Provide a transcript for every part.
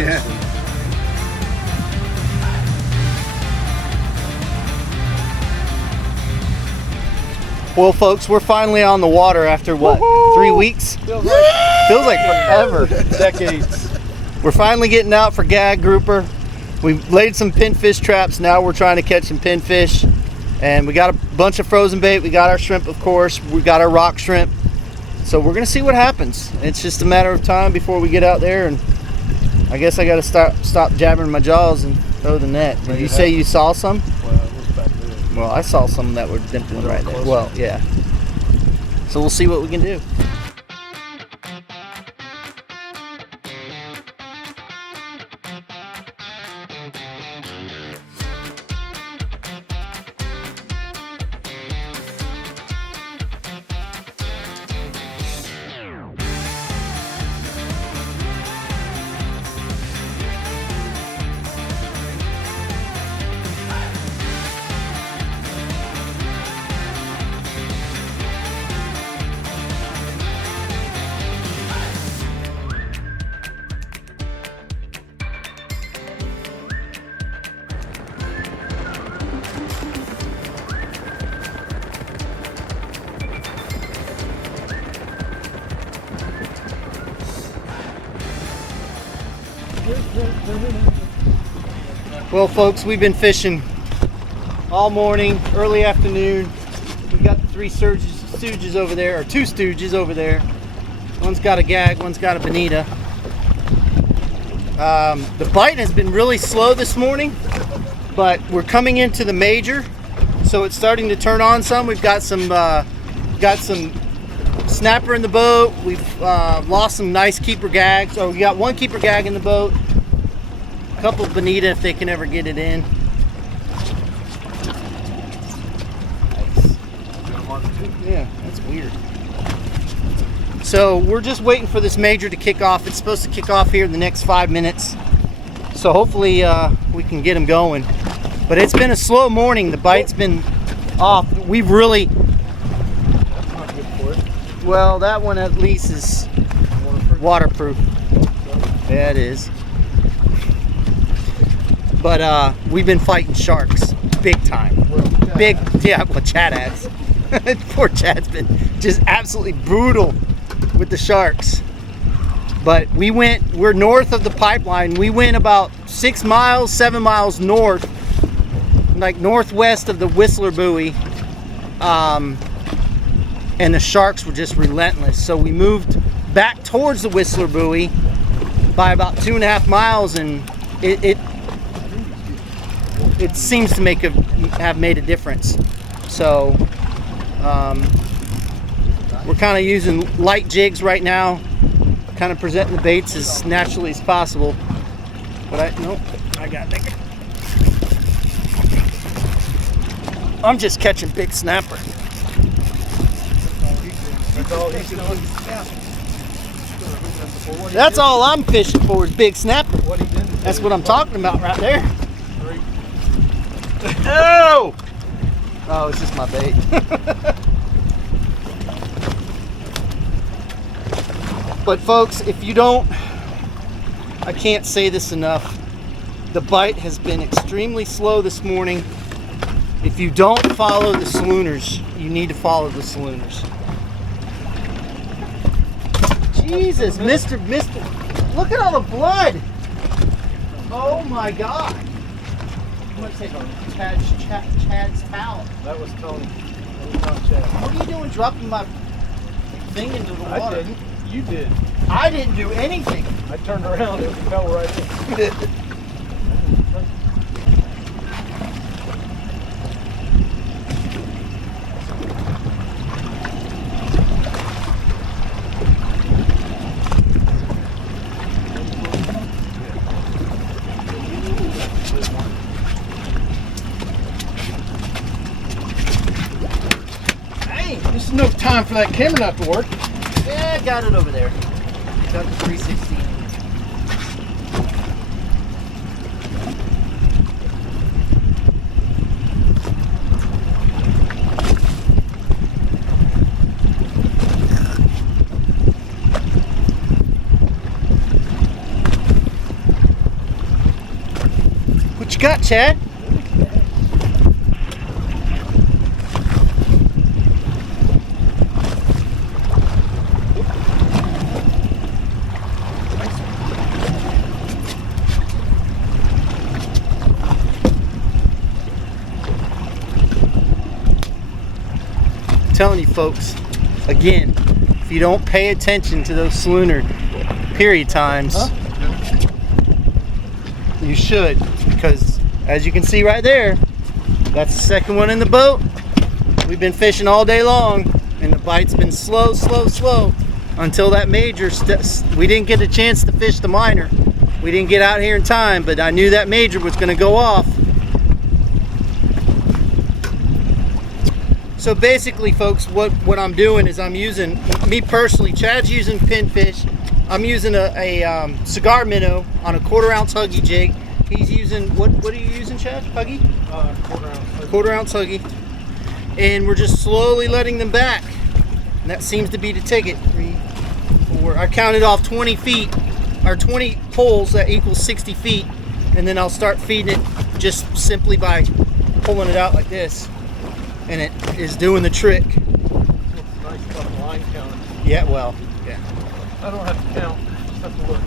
Yeah. Well, folks, we're finally on the water after what, 3 weeks? Feels Feels like forever. decades. We're finally getting out for gag grouper. We've laid some pinfish traps. Now we're trying to catch some pinfish. And we got a bunch of frozen bait. We got our shrimp, of course. We got our rock shrimp. So we're going to see what happens. It's just a matter of time before we get out there. And I guess I got to stop jabbering my jaws and throw the net. Did you say you saw some? Well, it was back there. Well, I saw some that were dimping right there. Well, yeah. So we'll see what we can do. Well, folks, we've been fishing all morning, early afternoon. We got the three stooges over there, or two stooges over there. One's got a gag, one's got a bonita. The bite has been really slow this morning, but we're coming into the major, so it's starting to turn on some. We've got some snapper in the boat. We've lost some nice keeper gags. So we got one keeper gag in the boat. A couple of bonita if they can ever get it in. Nice. Yeah, that's weird. So we're just waiting for this major to kick off. It's supposed to kick off here in the next 5 minutes. So hopefully we can get them going. But it's been a slow morning. The bite's been off. We've really... That's not good for it. Well, that one at least is waterproof. Yeah, it is. But we've been fighting sharks big time. Well, Chad has. Poor Chad's been just absolutely brutal with the sharks. But we're north of the pipeline. We went about 6 miles, 7 miles north, like northwest of the Whistler buoy. And the sharks were just relentless. So we moved back towards the Whistler buoy by about 2.5 miles, and it seems to have made a difference. So we're kind of using light jigs right now, kind of presenting the baits as naturally as possible. But I got it. I'm just catching big snapper. That's all I'm fishing for is big snapper. That's what I'm talking about right there. Oh! Oh, it's just my bait. But folks, if you don't, I can't say this enough. The bite has been extremely slow this morning. If you don't follow the salooners, you need to follow the salooners. Jesus, Mr. Look at all the blood. Oh my God. I'm gonna take Chad's towel. That was Tony. That was not Chad. What are you doing dropping my thing into the water? I didn't. You did. I didn't do anything. I turned around and it fell right in. There's no time for that camera not to work. Yeah, got it over there. Got the 360. got, Chad? I'm telling you folks, again, if you don't pay attention to those salooner period times, you should, because as you can see right there, that's the second one in the boat. We've been fishing all day long and the bite's been slow until that major. We didn't get a chance to fish the minor. We didn't get out here in time, but I knew that major was going to go off. So basically folks, what I'm doing is I'm using, me personally, Chad's using pinfish. I'm using a cigar minnow on a 1/4 ounce Huggy jig. He's using, what are you using, Chad? Huggy? 1/4 ounce. 1/4 ounce Huggy. And we're just slowly letting them back. And that seems to be the ticket. 3, 4, I counted off 20 feet, or 20 pulls, that equals 60 feet. And then I'll start feeding it just simply by pulling it out like this. And it is doing the trick. It's a nice fucking line counter. Yeah, well, yeah. I don't have to count, just have to look.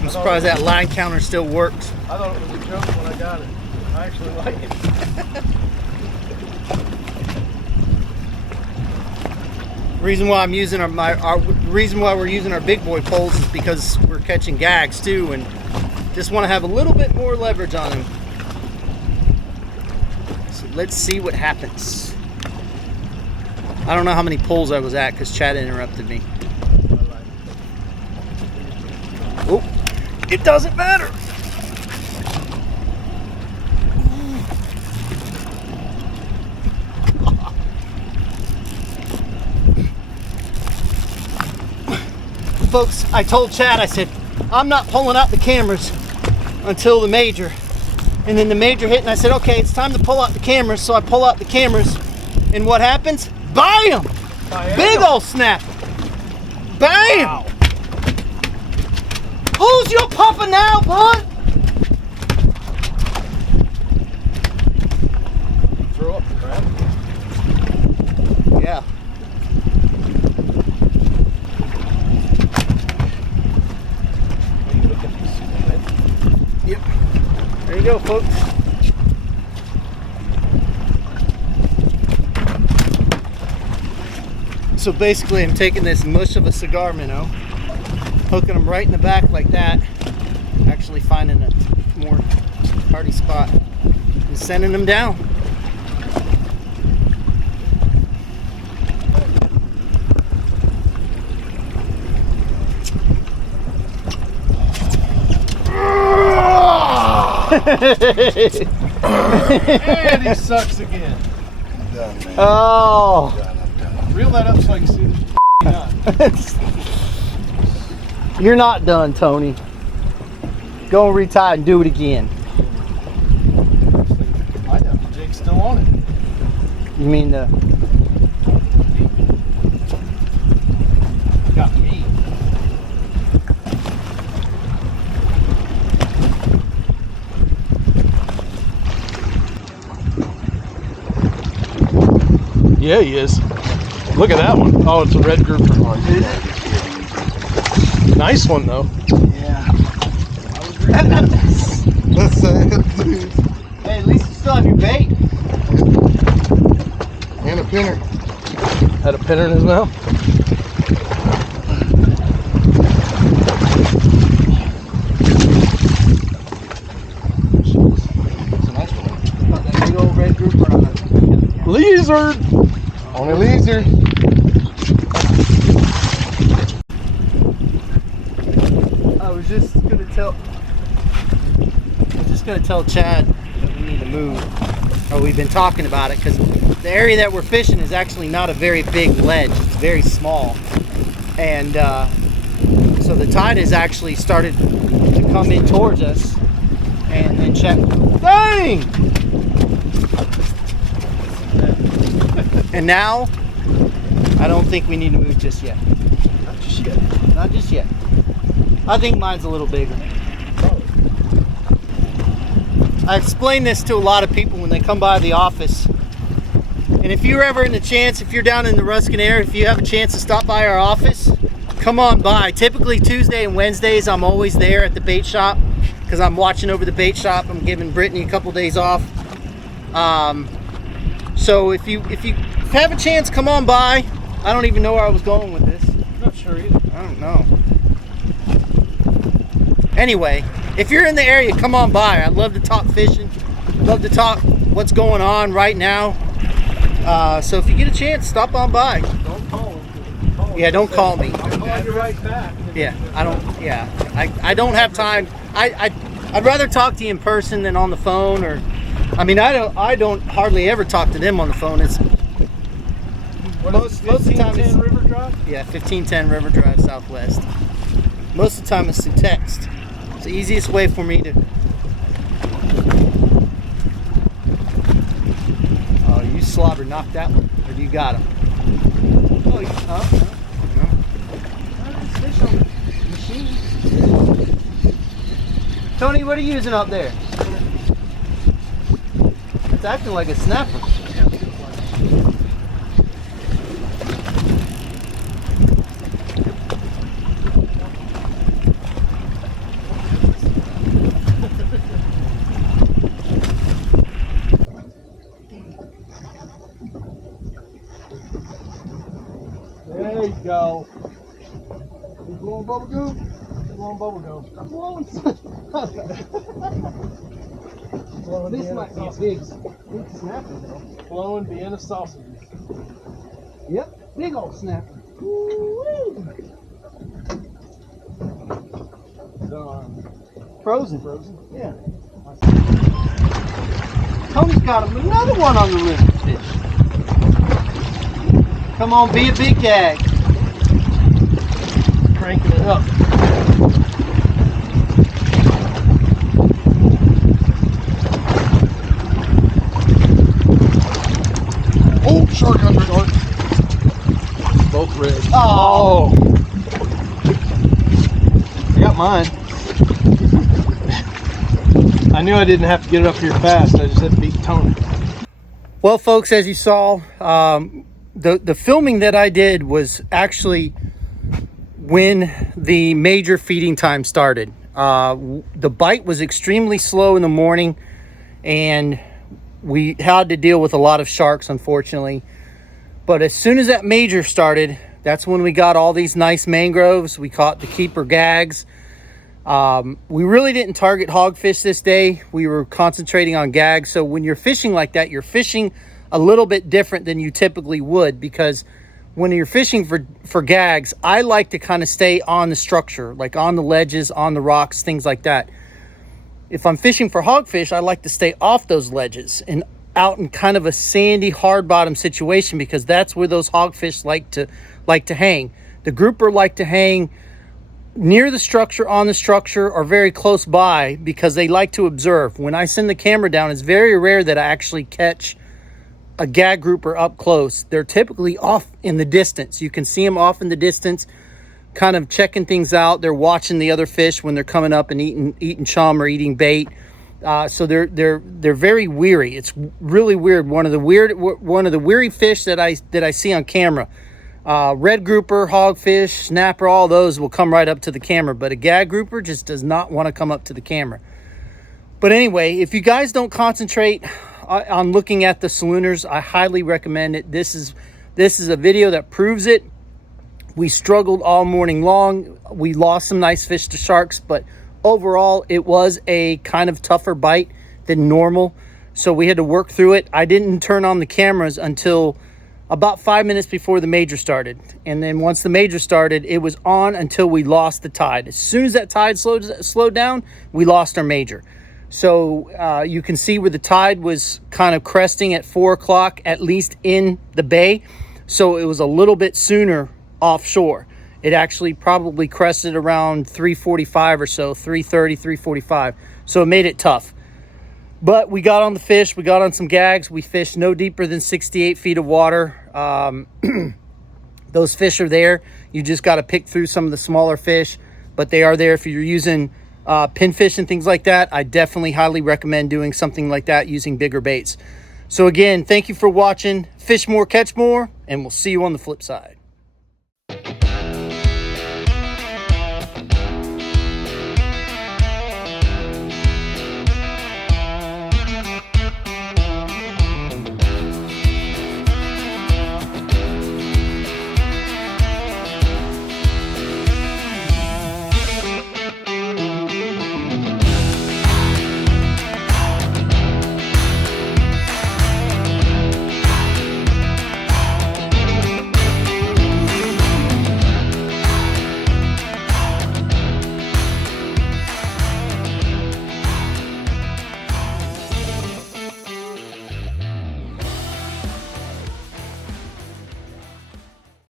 I'm surprised that line counter still works. I thought it was a joke when I got it. I actually like it. Reason why I'm using our reason why we're using our big boy poles is because we're catching gags too, and just want to have a little bit more leverage on them. So let's see what happens. I don't know how many pulls I was at because Chad interrupted me. Oh, it doesn't matter. Folks, I told Chad, I said, I'm not pulling out the cameras until the major. And then the major hit and I said, okay, it's time to pull out the cameras. So I pull out the cameras and what happens? Bam! Big old snap. Bam! Wow. Who's your papa now, bud? Throw up the crab. Yeah. Yep. There you go, folks. So basically I'm taking this mush of a cigar minnow, hooking them right in the back like that, actually finding a more hardy spot, and sending them down. And he sucks again. I'm done, man. Oh. I'm done. Reel that up so I can see the knot. You're not done, Tony. Go and retie and do it again. I know, the jig's still on it. You mean the... Got me. Yeah, he is. Look at that one. Oh, it's a red grouper. Nice one, though. Yeah. That's it, dude. Hey, at least you still have your bait. And a pinner. Had a pinner in his mouth. It's a nice one. Got that big old red grouper on it. Lizard! On a laser. I was just gonna tell Chad that we need to move. Or we've been talking about it because the area that we're fishing is actually not a very big ledge. It's very small. And so the tide has actually started to come in towards us. And then Chad, dang! And now, I don't think we need to move just yet. Not just yet. Not just yet. I think mine's a little bigger. I explain this to a lot of people when they come by the office. And if you're ever in the chance, if you're down in the Ruskin area, if you have a chance to stop by our office, come on by. Typically Tuesday and Wednesdays, I'm always there at the bait shop because I'm watching over the bait shop. I'm giving Brittany a couple days off. So if you have a chance, come on by. I don't even know where I was going with this. I'm not sure either. I don't know. Anyway, if you're in the area, come on by. I'd love to talk fishing. Love to talk what's going on right now. So if you get a chance, stop on by. Don't call him. Yeah, don't call me. I'll call you right back. Yeah, I don't have time. I'd rather talk to you in person than on the phone, or I mean, I don't hardly ever talk to them on the phone. It's most of the time it's, River Drive? yeah, 1510 River Drive Southwest. Most of the time it's through text. It's the easiest way for me to. Oh, you slobber knocked that one, or you got him? Oh, no. Tony, what are you using up there? It's acting like a snapper. There you go. You blowing bubble gum? Blowing bubble gum. I'm blowing. This might be a big snapper though. Blowing Vienna sausages. Yep, big old snapper. Frozen. Yeah. Tony's got another one on the river fish. Come on, be a big gag. Cranking it up. Oh, shark under it. Both red. Oh, I got mine. I knew I didn't have to get it up here fast. I just had to beat Tony. well, folks, as you saw, the filming that I did was actually when the major feeding time started. The bite was extremely slow in the morning, and we had to deal with a lot of sharks, unfortunately. But as soon as that major started, that's when we got all these nice mangroves. We caught the keeper gags. We really didn't target hogfish this day. We were concentrating on gags. So when you're fishing like that, you're fishing a little bit different than you typically would, because when you're fishing for gags, I like to kind of stay on the structure, like on the ledges, on the rocks, things like that. If I'm fishing for hogfish, I like to stay off those ledges and out in kind of a sandy, hard bottom situation, because that's where those hogfish like to hang. The grouper like to hang near the structure, on the structure, or very close by, because they like to observe. When I send the camera down, it's very rare that I actually catch a gag grouper up close. They're typically off in the distance. You can see them off in the distance, kind of checking things out. They're watching the other fish when they're coming up and eating chum or eating bait. So they're very weary. It's really weird. One of the weary fish that I see on camera. Red grouper, hogfish, snapper, all those will come right up to the camera, but a gag grouper just does not want to come up to the camera. But anyway, if you guys don't concentrate on looking at the salooners, I highly recommend it. This is a video that proves it. We struggled all morning long. We lost some nice fish to sharks, but overall it was a kind of tougher bite than normal, so we had to work through it. I didn't turn on the cameras until about 5 minutes before the major started, and then once the major started, it was on until we lost the tide. As soon as that tide slowed down, we lost our major. So you can see where the tide was kind of cresting at 4 o'clock, at least in the bay. So it was a little bit sooner offshore. It actually probably crested around 3:45 or so, 3:30, 3:45. So it made it tough. But we got on the fish. We got on some gags. We fished no deeper than 68 feet of water. Those fish are there. You just got to pick through some of the smaller fish, but they are there if you're using pinfish and things like that, I definitely highly recommend doing something like that using bigger baits. So again, thank you for watching. Fish more, catch more, and we'll see you on the flip side.